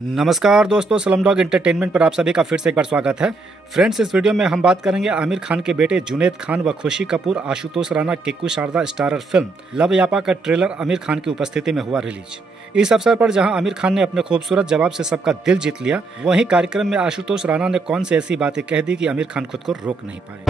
नमस्कार दोस्तों, Slumdog entertainment पर आप सभी का फिर से एक बार स्वागत है। फ्रेंड्स, इस वीडियो में हम बात करेंगे आमिर खान के बेटे जुनैद खान व Khushi Kapoor, Ashutosh Rana, Kiku Sharda starrer film Loveyapa का ट्रेलर आमिर खान की उपस्थिति में हुआ रिलीज। इस अवसर पर जहां आमिर खान ने अपने खूबसूरत जवाब से सबका दिल जीत लिया, वहीं कार्यक्रम में आशुतोष राणा ने कौन सी ऐसी बातें कह दी कि आमिर खान खुद को रोक नहीं पाए।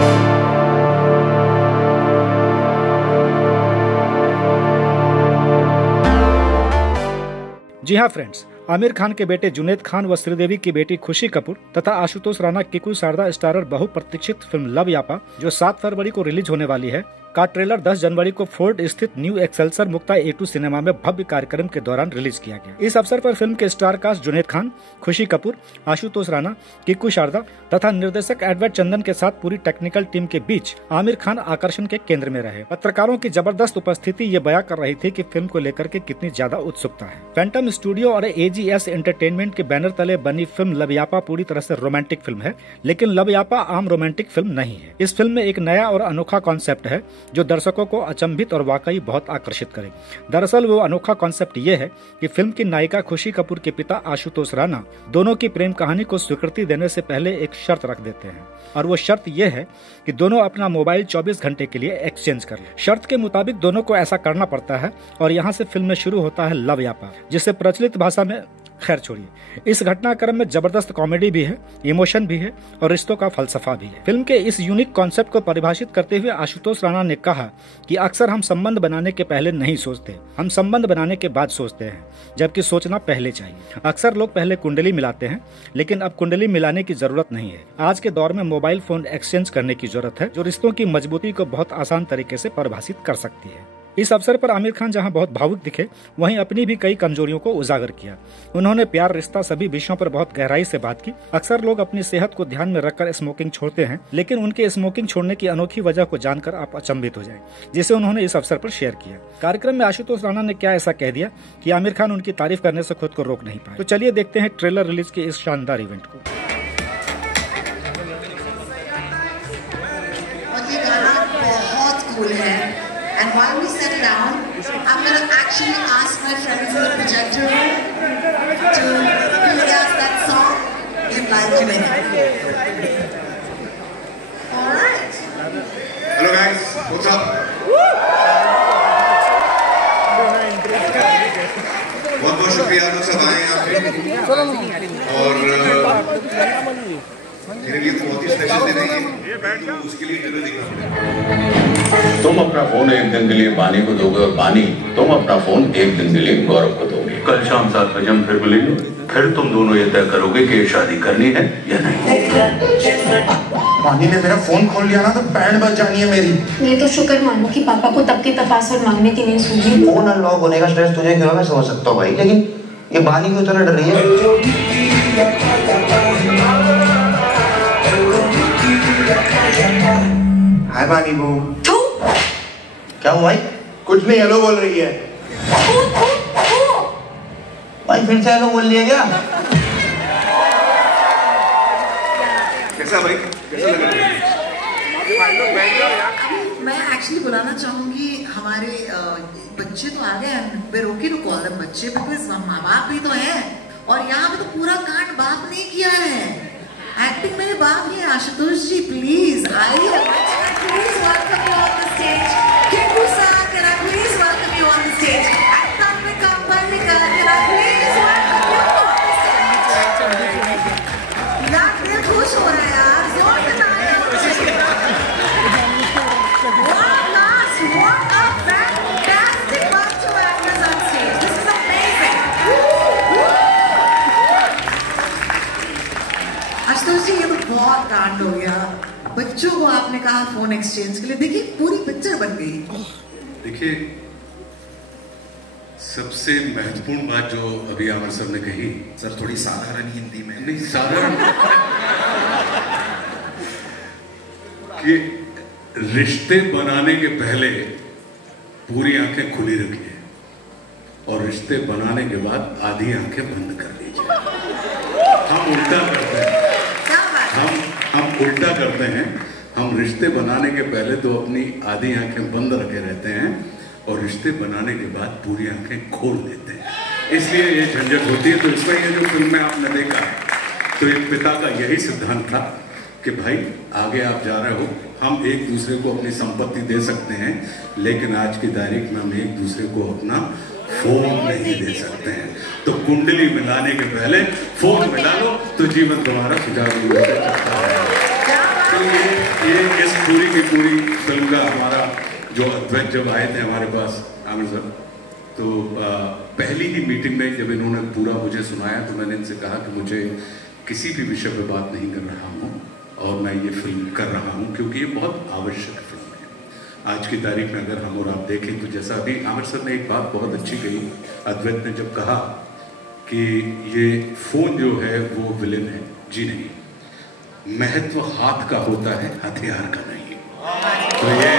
जी हाँ फ्रेंड्स, आमिर खान के बेटे जुनैद खान व श्रीदेवी की बेटी खुशी कपूर तथा आशुतोष राणा किक्कू शारदा स्टारर बहुप्रतीक्षित फिल्म लव यापा जो 7 फरवरी को रिलीज होने वाली है का ट्रेलर 10 जनवरी को फोर्ट स्थित न्यू एक्सेलसर मुक्ता A2 सिनेमा में भव्य कार्यक्रम के दौरान रिलीज किया गया। इस अवसर पर फिल्म के स्टार कास्ट जुनैद खान, खुशी कपूर, आशुतोष राणा, किक्कू शारदा तथा निर्देशक एडवर्ड चंदन के साथ पूरी टेक्निकल टीम के बीच आमिर खान आकर्षण के केंद्र में रहे। पत्रकारों की जबरदस्त उपस्थिति ये बयां कर रही थी कि फिल्म को लेकर के कितनी ज्यादा उत्सुकता है। फैंटम स्टूडियो और AGS एंटरटेनमेंट के बैनर तले बनी फिल्म लव यापा पूरी तरह से रोमांटिक फिल्म है, लेकिन लव यापा आम रोमांटिक फिल्म नहीं है। इस फिल्म में एक नया और अनोखा कॉन्सेप्ट है जो दर्शकों को अचंभित और वाकई बहुत आकर्षित करेगी। दरअसल वो अनोखा कॉन्सेप्ट ये है कि फिल्म की नायिका खुशी कपूर के पिता आशुतोष राणा दोनों की प्रेम कहानी को स्वीकृति देने से पहले एक शर्त रख देते हैं, और वो शर्त ये है कि दोनों अपना मोबाइल 24 घंटे के लिए एक्सचेंज कर लें। शर्त के मुताबिक दोनों को ऐसा करना पड़ता है और यहाँ से फिल्म में शुरू होता है लव यापा, जिसे प्रचलित भाषा में खैर छोड़िए। इस घटनाक्रम में जबरदस्त कॉमेडी भी है, इमोशन भी है और रिश्तों का फलसफा भी है। फिल्म के इस यूनिक कॉन्सेप्ट को परिभाषित करते हुए आशुतोष राणा ने कहा कि अक्सर हम संबंध बनाने के पहले नहीं सोचते, हम संबंध बनाने के बाद सोचते हैं, जबकि सोचना पहले चाहिए। अक्सर लोग पहले कुंडली मिलाते हैं, लेकिन अब कुंडली मिलाने की जरूरत नहीं है। आज के दौर में मोबाइल फोन एक्सचेंज करने की जरूरत है, जो रिश्तों की मजबूती को बहुत आसान तरीके से परिभाषित कर सकती है। इस अवसर पर आमिर खान जहां बहुत भावुक दिखे, वहीं अपनी भी कई कमजोरियों को उजागर किया। उन्होंने प्यार, रिश्ता सभी विषयों पर बहुत गहराई से बात की। अक्सर लोग अपनी सेहत को ध्यान में रखकर स्मोकिंग छोड़ते हैं, लेकिन उनके स्मोकिंग छोड़ने की अनोखी वजह को जानकर आप अचंभित हो जाएं, जिसे उन्होंने इस अवसर पर शेयर किया। कार्यक्रम में आशुतोष राणा ने क्या ऐसा कह दिया कि आमिर खान उनकी तारीफ करने से खुद को रोक नहीं पाए। तो चलिए देखते हैं ट्रेलर रिलीज के इस शानदार इवेंट को। And while we sit down, I'm going to actually ask my friends in the projector room to play us that song in like a minute. Alright. Hello guys, what's up? बहुत बहुत शुक्रिया आप लोग सब आए यहाँ पे, और मेरे लिए तो बहुत ही स्पेशल दिन है ये, उसके लिए डिनर दिखा। तुम अपना फोन एक दिन के लिए बानी को दोगे और बानी तुम अपना फोन एक दिन के लिए गौरव को दोगे। कल शाम 7 बजे हम फिर मिलेंगे, फिर तुम दोनों ये तय करोगे कि ये शादी करनी है या नहीं। बानी ने मेरा फोन खोल लिया ना तो बैंड बज जानी है मेरी। ये तो शुक्र मानो कि पापा को तब के पासवर्ड मांगने की नहीं सूझी। फोन अनलॉक होने का स्ट्रेस तुझे क्यों, मैं समझ सकता हूँ भाई, लेकिन ये बानी क्यों इतना डर रही है? हाय बानी बू। क्या हुआ भाई? कुछ नहीं, हेलो बोल रही है भाई। फिर से हेलो बोल लिया क्या? कैसा भाई, कैसा लग रहा है? मैं एक्चुअली बुलाना चाहूंगी, हमारे बच्चे तो आ गए, बेरोकी टू कॉल देम बच्चे, बिकॉज माँ बाप भी तो हैं, और यहाँ पे तो पूरा कांड बाप ने किया है। एक्टिंग में बाप ही है। आशुतोष जी प्लीज आइए, please welcome you on the stage. Kiku sir, can I please welcome you on the stage? And Tanvika Mallika, can I please welcome you on the stage? यार दिल खुश हो रहा है यार, जोर से तालियां हो रही है। One last, what a fantastic bunch of actors on stage. This is amazing. Ashutosh जी, ये तो बहुत कांड हो गया। बच्चों को आपने कहा फोन एक्सचेंज के लिए, देखिए पूरी पिक्चर बन गई। देखिए, सबसे महत्वपूर्ण बात जो अभी अमर सर ने कही, सर थोड़ी साधारण हिंदी में, नहीं साधारण, कि रिश्ते बनाने के पहले पूरी आंखें खुली रखिए और रिश्ते बनाने के बाद आधी आंखें बंद कर लीजिए। हम उल्टा करते हैं, हम उल्टा करते हैं। हम रिश्ते बनाने के पहले तो अपनी आधी आंखें बंद रखे रहते हैं और रिश्ते बनाने के बाद पूरी आंखें खोल देते हैं। इसलिए ये झंझट होती है। तो इसमें ये जो फिल्म में आपने देखा, तो एक पिता का यही सिद्धांत था कि भाई आगे आप जा रहे हो, हम एक दूसरे को अपनी संपत्ति दे सकते हैं, लेकिन आज की तारीख में हम एक दूसरे को अपना फोन नहीं दे सकते हैं। तो कुंडली मिलाने के पहले फोन मिला लो तो जीवन तुम्हारा सुचारू रूप से चलता है। तो ये इस पूरी की पूरी फिल्म का हमारा जो अद्वैत जब आए थे हमारे पास आमिर सर, तो पहली ही मीटिंग में जब इन्होंने पूरा मुझे सुनाया तो मैंने इनसे कहा कि मुझे किसी भी विषय पे बात नहीं कर रहा हूँ और मैं ये फिल्म कर रहा हूँ क्योंकि ये बहुत आवश्यक फिल्म है। आज की तारीख में अगर हम और आप देखें तो जैसा अभी आमिर सर ने एक बात बहुत अच्छी कही, अद्वैत ने जब कहा कि ये फोन जो है वो विलेन है, जी नहीं, महत्व हाथ का होता है, हथियार का नहीं। तो ये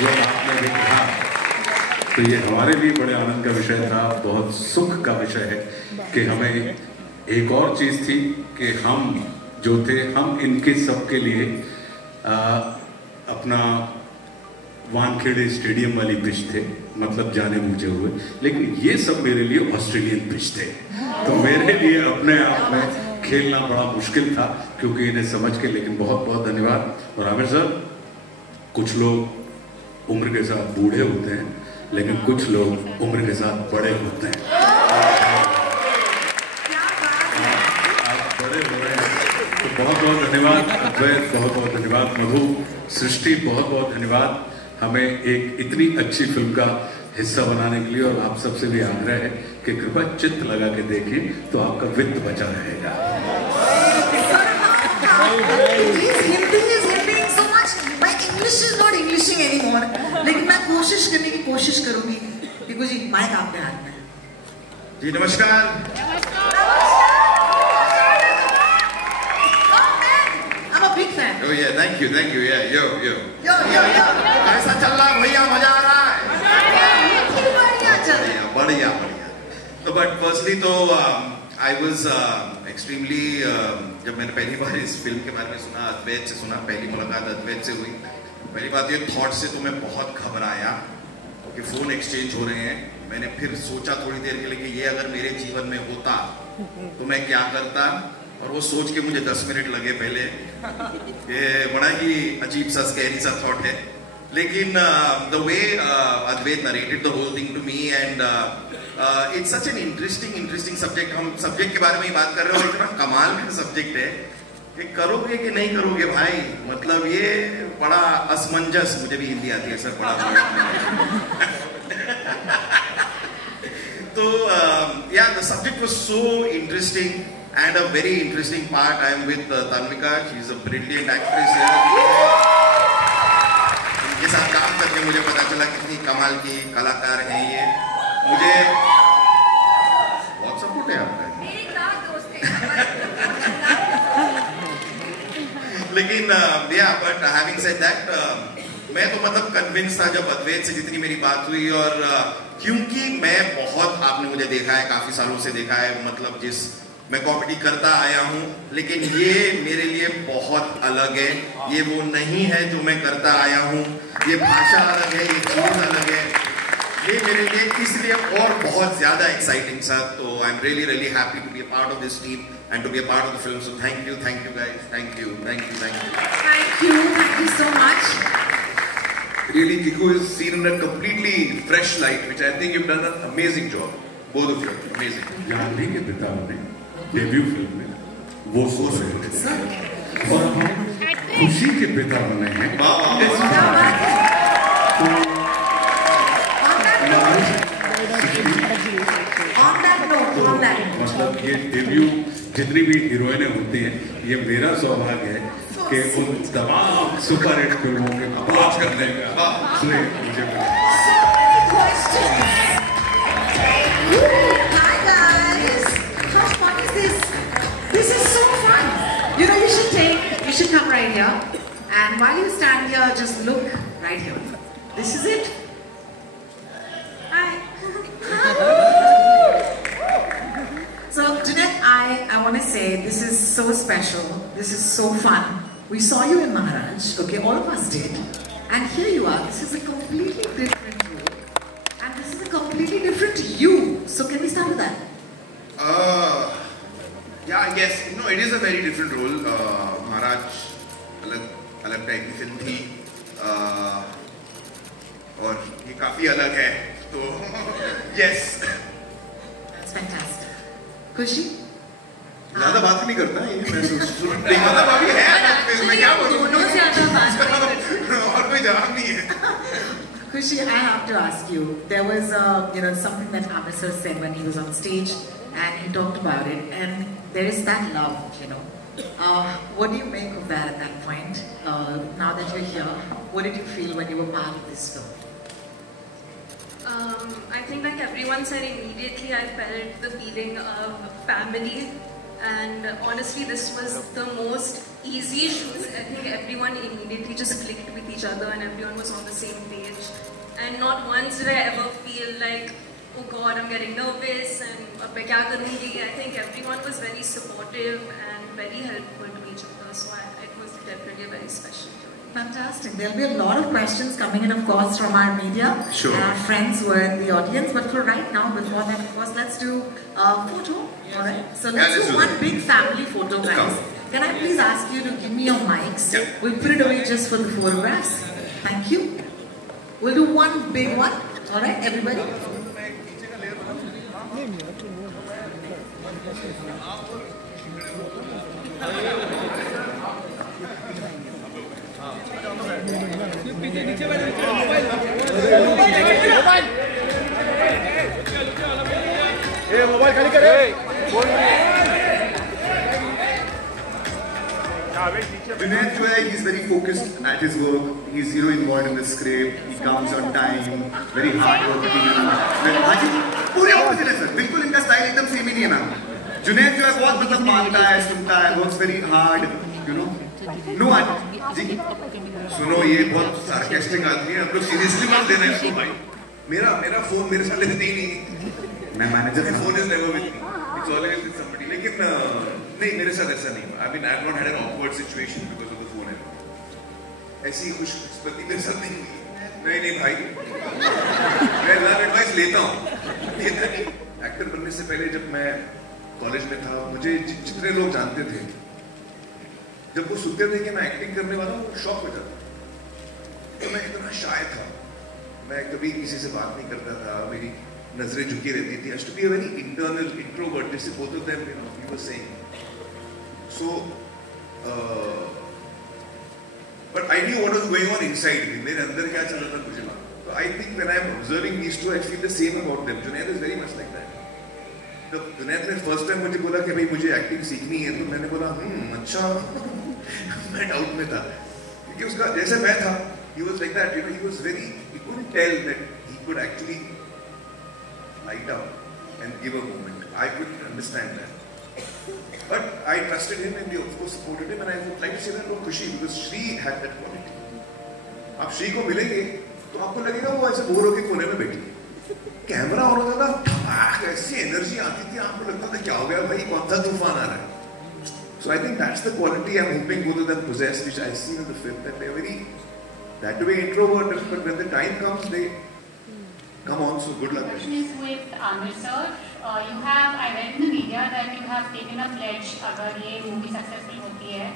जो आपने भी कहा तो ये हमारे लिए बड़े आनंद का विषय था, बहुत सुख का विषय है कि हमें एक और चीज़ थी कि हम जो थे हम इनके सब के लिए अपना वानखेड़े स्टेडियम वाली पिच थे, मतलब जाने बूझे हुए, लेकिन ये सब मेरे लिए ऑस्ट्रेलियन पिच थे। तो मेरे लिए अपने आप में खेलना बड़ा मुश्किल था क्योंकि इन्हें समझ के। लेकिन बहुत बहुत धन्यवाद। और आमिर सर, कुछ लोग उम्र के साथ बूढ़े होते हैं लेकिन कुछ लोग उम्र के साथ बड़े होते हैं। आप बड़े हो रहे हैं तो बहुत बहुत धन्यवाद अद्वैत, बहुत बहुत धन्यवाद मधु, सृष्टि, बहुत बहुत धन्यवाद हमें एक इतनी अच्छी फिल्म का हिस्सा बनाने के लिए। और आप सबसे भी आग्रह है कि कृपया चित्त लगा के देखिए तो आपका वित्त बचा रहेगा। लेकिन मैं कोशिश करने की कोशिश करूंगी। देखो जी, माइक आपके हाथ में जी। नमस्कार। I'm a big fan. Oh yeah, thank you, yeah, yo. Yo. कैसा चल रहा है भैया? मजा आ रहा है? बढ़िया। तो बट फर्स्टली तो I was extremely जब मैंने पहली बार इस फिल्म के बारे में सुना, अद्वैत से सुना, पहली मुलाकात अद्वैत से हुई। पहली बात ये थॉट से तो मैं बहुत घबराया कि फोन एक्सचेंज हो रहे हैं। मैंने फिर सोचा थोड़ी देर के लिए कि ये अगर मेरे जीवन में होता तो मैं क्या करता, और वो सोच के मुझे 10 मिनट लगे पहले। ये बड़ा ही अजीब सा स्कैरी सा थॉट है, लेकिन the way Advait narrated the whole thing to me and it's such an interesting subject. हम सब्जेक्ट के बारे में ही बात कर रहे हैं और इतना कमाल का सब्जेक्ट है कि करोगे कि नहीं करोगे भाई, मतलब ये बड़ा असमंजस, मुझे भी हिंदी आती है सर, बड़ा तो या the subject was so interesting and a very interesting part. I am with Tanvika, she is a brilliant actress here. इनके साथ काम करके मुझे पता चला कितनी कमाल की कलाकार हैं ये। मुझे बहुत सपोर्ट है आपका। लेकिन बट हैविंग सेड दैट, मैं तो मतलब कन्विंस था जब अद्वैत से जितनी मेरी बात हुई। और क्योंकि मैं बहुत, आपने मुझे देखा है, काफी सालों से देखा है, मतलब जिस मैं कॉमेडी करता आया हूँ, लेकिन ये मेरे लिए बहुत अलग है। ये वो नहीं है जो मैं करता आया हूँ, ये भाषा अलग है, ये चीज अलग है, ये मेरे लिए इसलिए और बहुत ज्यादा एक्साइटिंग सर। तो I am really happy to be a part of this team and to be a part of the film. So thank you guys, thank you so much. Really, Kiku is seen in a completely fresh light, which I think you've done an amazing job, both of you, amazing. Janvi के पिता ने debut film में वो सोच रहे थे और हम खुशी के पिता बने हैं। मतलब ये डेब्यू जितनी भी हीरोइनें होती हैं, ये मेरा सौभाग्य है कि उन तमाम सुपर हिट फिल्मों के आवाज करने का श्रेय मुझे मिला। Hi guys, how fun is this? This is so fun. You know, you should come right here, and while you stand here, just look right here. This is it. Hi. So Junaid, I want to say this is so special. This is so fun. We saw you in Maharaj, okay? All of us did. And here you are. This is a completely different role. And this is a completely different you. So can we start with that? Yeah, yes. No, it is a very different role. महाराज अलग type की film थी और ये काफी अलग है तो yes. That's fantastic. खुशी? ज़्यादा बात नहीं करता ये मैं मतलब अभी है मैं क्या बोलूँ दोनों से ज़्यादा बात और कोई जवाब नहीं है. Khushi, I have to ask you. There was, something that Amir sir said when he was on stage, and he talked about it. And there is that love, What do you make of that at that point? Now that you're here, what did you feel when you were part of this film? I think, like everyone said, immediately I felt the feeling of family. And honestly, this was the most easy shoot. I think everyone immediately just clicked with each other and everyone was on the same page. And not once did I ever feel like, oh God, I'm getting nervous and ab main kya karungi. I think everyone was very supportive and very helpful to each other. So it was definitely a very special journey. Fantastic. There'll be a lot of questions coming in, of course, from our media Sure. and our friends who are in the audience. But for right now, before that, of course, let's do a photo. All right. So let's do one big family photo, guys. Can I please ask you to give me your mics? Yeah. We'll put it away just for the photographs. Thank you. We'll do one big one. All right, everybody. Mobile खाली करे Junaid जो है, he's very focused at his work. He's involved in the script. He comes on time. Very hard working. पूरे opposite है sir. बिल्कुल इनका style एकदम same ही नहीं है ना. जुनैद जो है बहुत मतलब मानता है, सुनता है, works very hard. No one. जी सुनो ये बहुत sarcastic आदमी है. हम लोग seriously मत लेना इसको भाई. मेरा फोन मेरे साथ लेते ही नहीं. मैं मैनेजर हूँ. Phone is never with me. It's always with somebody. लेकिन नहीं मेरे साथ ऐसा नहीं. I mean I've not had an awkward situation because of the phone. ऐसी खुशकिस्मती मेरे साथ नहीं हुई. नहीं भाई. मैं लव एडवाइस लेता हूँ. एक्टर बनने से पहले जब मैं कॉलेज में था मुझे जितने लोग जानते थे जब वो सुनते थे कि मैं एक्टिंग करने वाला हूँ वो शॉक हो जाता. तो मैं इतना शाय था. मैं कभी किसी से बात नहीं करता था. मेरी नजरें झुकी रहती थी. I used to be a very internal introvert. जैसे both of them, you were saying. So, but I knew what was going on inside me. मेरे अंदर क्या चल रहा था मुझे मालूम. So I think when I'm observing these two, I feel the same about them. Junaid is very much like that. जब जुनैद ने फर्स्ट टाइम मुझे बोला कि भाई मुझे एक्टिंग सीखनी है तो मैंने बोला अच्छा. मैं डाउट में था क्योंकि उसका जैसे मैं था. He was like that. He was very. He couldn't tell that he could actually light up and give a moment. I couldn't understand that. But I trusted him and we of course supported him and I would like to say that about Khushi because Shri had that quality. आप Shri को मिलेंगे तो आपको लगेगा वो ऐसे bore होके कोने में बैठी. कैमरा ऑन होता था धमाक ऐसी एनर्जी आती थी आपको लगता था क्या हो गया भाई कौन सा तूफान आ रहा है. So I think that's the quality I'm hoping both of them possess, which I see in the film, that they're very that way introverted, but when the time comes, they come on. So good luck. Question is with Amir sir. You have, I read in the media that you have taken a pledge. अगर ये movie successful होती है,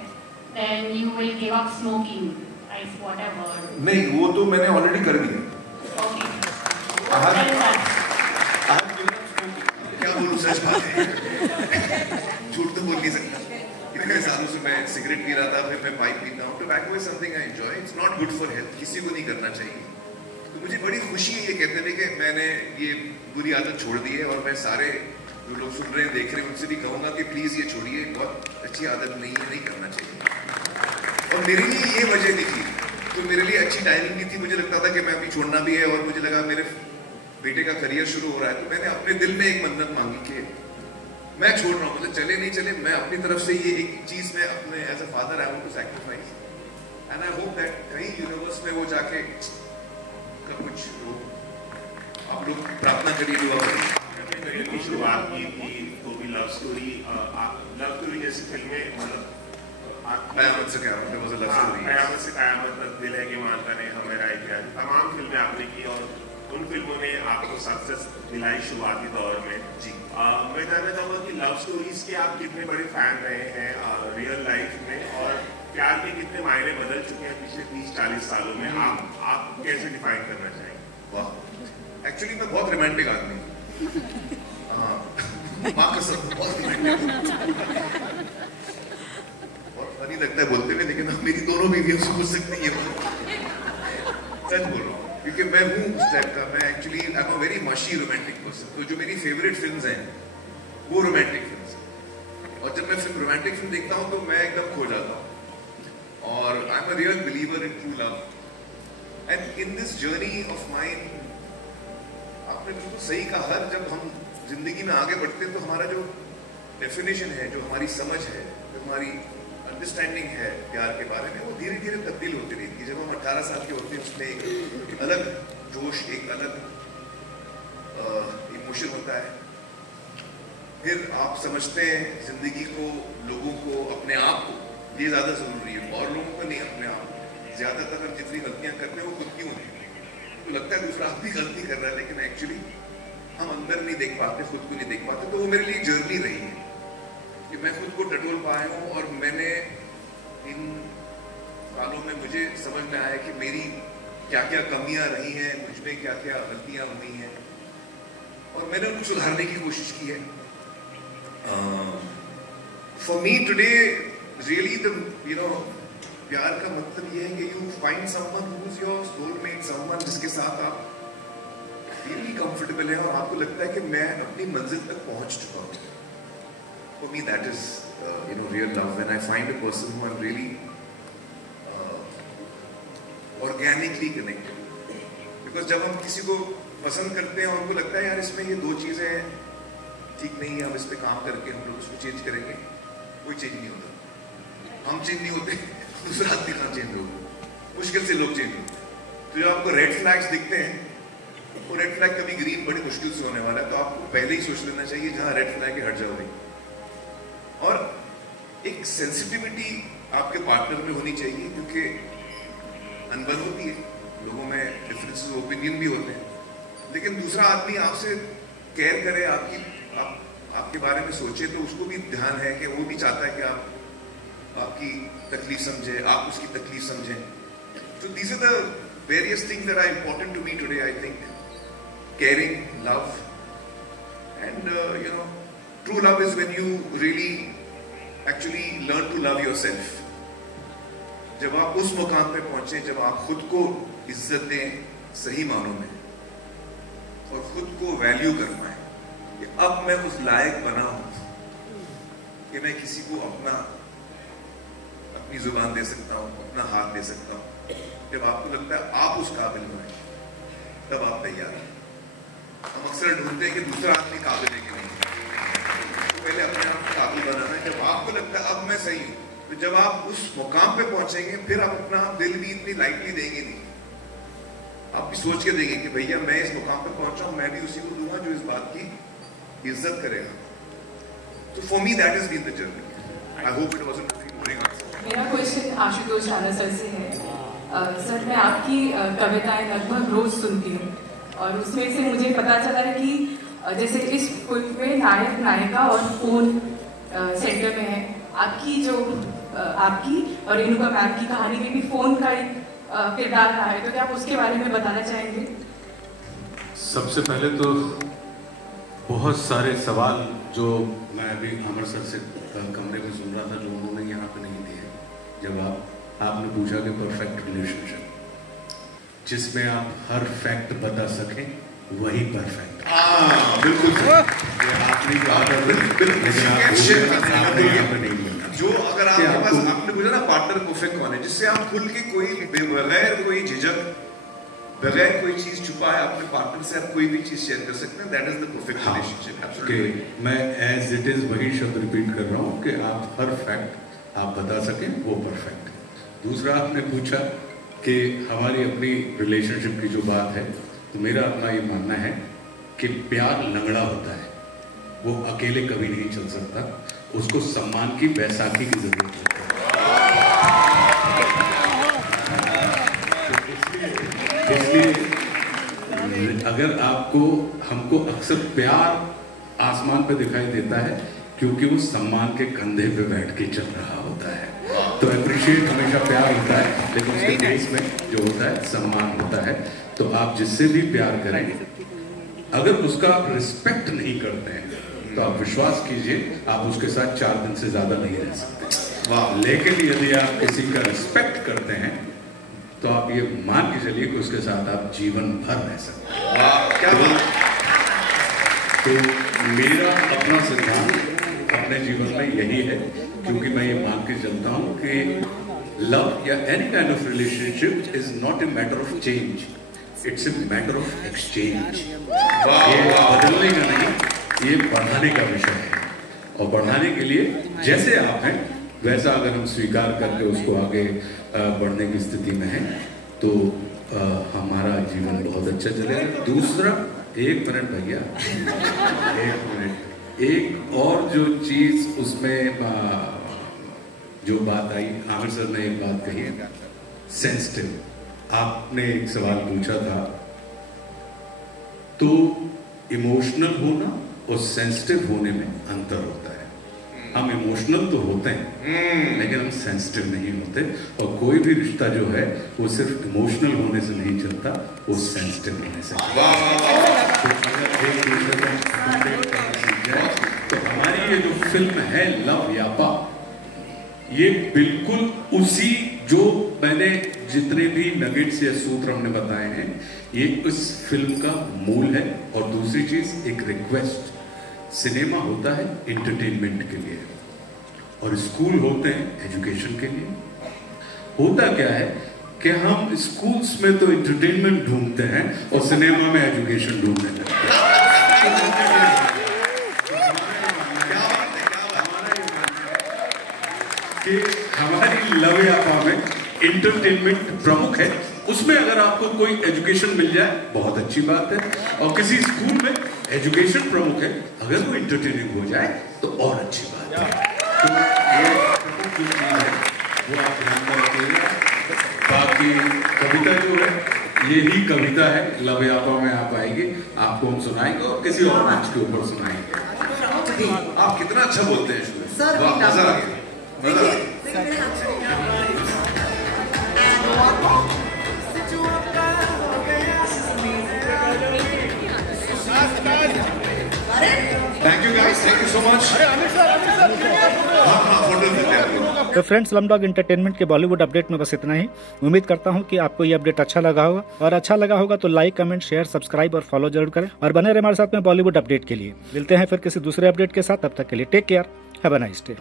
then you will give up smoking, right? Whatever. नहीं, वो तो मैंने already कर दिया. Okay. क्या बोलूं सच बात है. झूठ तो बोल नहीं सकता. इतने सालों से मैं सिगरेट पी रहा था फिर मैं पाइप पीता हूँ. Tobacco is something I enjoy. It's not good for health. किसी को नहीं करना चाहिए. तो मुझे बड़ी खुशी है ये कहते हुए कि मैंने ये बुरी आदत छोड़ दी है और मैं सारे जो लोग सुन रहे हैं देख रहे हैं उनसे भी कहूँगा कि प्लीज़ ये छोड़िए. बहुत अच्छी आदत नहीं है. नहीं करना चाहिए. और मेरे लिए ये वजह नहीं थी. तो मेरे लिए अच्छी टाइमिंग नहीं थी. मुझे लगता था कि मैं अभी छोड़ना भी है और मुझे लगा मेरे बेटे का करियर शुरू हो रहा है. तो मैंने अपने दिल में एक मन्नत मांगी कि मैं छोड़ रहा हूँ. मतलब चले नहीं चले मैं अपनी तरफ से ये एक चीज़ में अपने as a father I want to sacrifice and I hope that कहीं यूनिवर्स में वो जाके का कुछ आप लोग प्रार्थना करिए दुआ करिए. की शुरुआत की थी तो भी लव स्टोरी जैसी फिल्में मतलब कयामत से क्या मतलब लव स्टोरी कयामत से कयामत तक दिल है कि मानता ने हमेरा इत्यादि तमाम फिल्में आपने की और उन फिल्मों ने आपको सक्सेस दिलाई शुरुआती दौर में जी। मैं जानना चाहूँगा कि लव स्टोरीज के आप कितने बड़े फैन रहे हैं रियल लाइफ में, और प्यार के कितने मायने बदल चुके हैं पिछले 30-40 सालों में, आप कैसे डिफाइन करना चाहेंगे? वाह, एक्चुअली मैं बहुत रोमांटिक आदमी हूँ। हाँ, माँ कसम बहुत रोमांटिक। बहुत फनी लगता है बोलते हुए, लेकिन अब मेरी दोनों बीवियों से पूछ सकती है, सच बोल रहा हूँ, क्योंकि मैं हूँ उस टाइप का। मैं actually I am a very मशी रोमांटिक पर्सन। तो जो मेरी फेवरेट फिल्म्स हैं वो रोमांटिक फिल्म्स हैं, और जब मैं रोमांटिक फिल्म देखता हूँ तो मैं एकदम खो जाता हूँ। और I am a real believer in true love and in this journey of mine. आपने बिल्कुल सही कहा, जब हम जिंदगी में आगे बढ़ते हैं तो हमारा जो डेफिनेशन है, जो हमारी समझ है, जो हमारी अंडरस्टैंडिंग है प्यार के बारे में, वो धीरे धीरे तब्दील होती रहती है। जब हम 18 साल के होते हैं उसमें एक अलग जोश, एक अलग इमोशन होता है। फिर आप समझते हैं जिंदगी को, लोगों को, अपने आप को, ये ज़्यादा ज़रूरी है, और लोगों को नहीं, अपने आप को। ज़्यादातर हम जितनी गलतियाँ करते हैं वो खुद की होती है, तो लगता है दूसरा आदमी गलती कर रहा है, लेकिन एक्चुअली हम अंदर नहीं देख पाते, खुद को नहीं देख पाते। तो वो मेरे लिए जर्नी रही है कि मैं खुद को टटोल पाया हूँ, और मैंने इन सालों में मुझे समझ में आया कि मेरी क्या क्या कमियां रही हैं, मुझ में क्या क्या गलतियां हुई हैं, और मैंने उनको सुधारने की कोशिश की है। फॉर मी टुडे रियली प्यार का मतलब ये है कि you find someone who is your soulmate, someone जिसके साथ आप रियली कंफर्टेबल है, और आपको लगता है कि मैं अपनी मंजिल तक पहुंच चुका हूँ। For me, that is, real love. When I find a person who I'm really organically connected. Because जब हम किसी को पसंद करते हैं और हमको लगता है यार इसमें ये दो चीजें ठीक नहीं है, हम इस पे काम करके हम लोग उसको चेंज करेंगे, कोई चेंज नहीं होता। हम चेंज नहीं होते, दूसरा आदमी कहाँ चेंज होगा, मुश्किल से लोग चेंज होते। तो जब आपको रेड फ्लैग्स दिखते हैं, वो रेड फ्लैग कभी ग्रीन बड़ी मुश्किल से होने वाला है, तो आपको पहले ही सोच लेना चाहिए जहाँ रेड फ्लैग है हट जाओ नहीं। और एक सेंसिटिविटी आपके पार्टनर में होनी चाहिए, क्योंकि अनबन होती है, लोगों में डिफरेंसेस ओपिनियन भी होते हैं, लेकिन दूसरा आदमी आपसे केयर करे, आपके बारे में सोचे, तो उसको भी ध्यान है कि वो भी चाहता है कि आप आपकी तकलीफ समझे, आप उसकी तकलीफ समझें। तो these are the various things that are important to me today. I think caring, love, and true love is when you really actually learn to love yourself. जब आप उस मुकाम पे पहुंचे, जब आप खुद को इज्जत दें सही मानों में, और खुद को वैल्यू कर पाए कि अब मैं उस लायक बना हूं कि मैं किसी को अपनी जुबान दे सकता हूं, अपना हाथ दे सकता हूं। जब आपको लगता है आप उस काबिल बने, तब आप तैयार हैं। हम अक्सर ढूंढते हैं कि दूसरा आदमी काबिल है कि नहीं, तो पहले अपने आप को काबिल बनाना है। जब आपको लगता है अब मैं सही हूँ, तो जब आप उस मुकाम पे पहुंचेंगे, फिर आप अपना दिल भी इतनी लाइटली देंगे नहीं, आप भी सोच के देंगे कि भैया मैं इस मुकाम पे पहुंचा हूँ, मैं भी उसी को दूंगा जो इस बात की इज्जत करेगा। तो for me that is been the journey. I hope it wasn't very boring answer. मेरा क्वेश्चन आशुतोष राणा सर से है। सर, मैं आपकी कविताएं लगभग रोज सुनती हूँ, और उसमें से मुझे पता चला है कि जैसे इस फिल्म में नायक नायिका और फोन सेंटर में है। आपकी और रेणुका मैम की कहानी में भी फोन का एक किरदार रहा है, तो क्या आप उसके बारे में बताना चाहेंगे? सबसे पहले तो बहुत सारे सवाल जो मैं अभी अमर सर से कमरे में सुन रहा था, जो उन्होंने यहाँ पे नहीं दिए। जब आपने पूछा कि परफेक्ट रिलेशनशिप जिसमें आप हर फैक्ट बता सकें, वही परफेक्ट। बिल्कुल आपने जो अगर आपके पास आपने पूछा ना पार्टनर परफेक्ट कौन है, जिससे आप खुल के कोई बगैर कोई झिझक, बगैर कोई चीज छुपाए अपने पार्टनर से आप कोई भी चीज शेयर कर सकते हैं, that is the perfect relationship. Absolutely. मैं एज इट इज वही शब्द रिपीट कर रहा हूँ कि आप हर फैक्ट आप बता सकें, वो परफेक्ट है। दूसरा आपने पूछा कि हमारी अपनी रिलेशनशिप की जो बात है, तो मेरा अपना ये मानना है कि प्यार लंगड़ा होता है, वो अकेले कभी नहीं चल सकता, उसको सम्मान की बैसाखी की जरूरत होती है। इसलिए अगर हमको अक्सर प्यार आसमान पे दिखाई देता है क्योंकि वो सम्मान के कंधे पे बैठ के चल रहा होता है। तो अप्रिशिएट हमेशा प्यार होता है, लेकिन उसके बेस में जो होता है सम्मान होता है। तो आप जिससे भी प्यार करें, अगर उसका आप रिस्पेक्ट नहीं करते हैं तो आप विश्वास कीजिए आप उसके साथ 4 दिन से ज्यादा नहीं रह सकते। लेकिन यदि आप किसी का रिस्पेक्ट करते हैं तो आप ये मान के चलिए कि उसके साथ आप जीवन भर रह सकते हैं। क्या तो मेरा अपना सिद्धांत अपने जीवन में यही है, क्योंकि मैं ये मान के चलता हूँ कि लव या any kind of relationship is not a matter of change, it's a matter of exchange. ये बदलने का नहीं, ये बढ़ाने का विषय है। और बढ़ाने के लिए जैसे आप हैं वैसा अगर हम स्वीकार करके उसको आगे बढ़ने की स्थिति में हैं तो हमारा जीवन बहुत अच्छा चलेगा। दूसरा, 1 मिनट भैया, 1 मिनट, एक और जो चीज उसमें जो बात आई, आमिर सर ने एक बात कही है, सेंसिटिव। आपने एक सवाल पूछा था, तो इमोशनल होना और सेंसिटिव होने में अंतर होता है। हम इमोशनल तो होते हैं लेकिन हम सेंसिटिव नहीं होते, और कोई भी रिश्ता जो है वो सिर्फ इमोशनल होने से नहीं चलता, वो सेंसिटिव होने से। तो अगर एक दूसरे को कॉन्टेक्ट करना सीख जाए तो हमारी ये जो फिल्म है लव यापा, ये बिल्कुल उसी जो मैंने जितने भी नगेट्स या सूत्र हमने बताए हैं, ये उस फिल्म का मूल है। और दूसरी चीज, एक रिक्वेस्ट, सिनेमा होता है एंटरटेनमेंट के लिए और स्कूल होते हैं एजुकेशन के लिए। होता क्या है कि हम स्कूल्स में तो एंटरटेनमेंट ढूंढते हैं और सिनेमा में एजुकेशन ढूंढने लगते हैं। कि हमारी लव यापा में एंटरटेनमेंट प्रमुख है, उसमें अगर आपको कोई एजुकेशन मिल जाए बहुत अच्छी बात है, और किसी स्कूल में एजुकेशन प्रमुख है, अगर वो एंटरटेनिंग हो जाए तो और अच्छी बात है। तो ये प्रमुख जो चीज है वो आप ध्यान में रखिएगा। बाकी कविता जो है यही कविता है, लव यापा में आप आएगी, आपको हम सुनाएंगे और किसी और मंच के ऊपर सुनाएंगे। आप कितना अच्छा बोलते हैं सर, मजा आ गया। Thank you guys, thank you so much. तो फ्रेंड्स, स्लमडॉग एंटरटेनमेंट के बॉलीवुड अपडेट में बस इतना ही। उम्मीद करता हूं कि आपको ये अपडेट अच्छा लगा होगा, और अच्छा लगा होगा तो लाइक, कमेंट, शेयर, सब्सक्राइब और फॉलो जरूर करें, और बने रहे हमारे साथ में बॉलीवुड अपडेट के लिए। मिलते हैं फिर किसी दूसरे अपडेट के साथ, तब तक के लिए take care, have a nice day.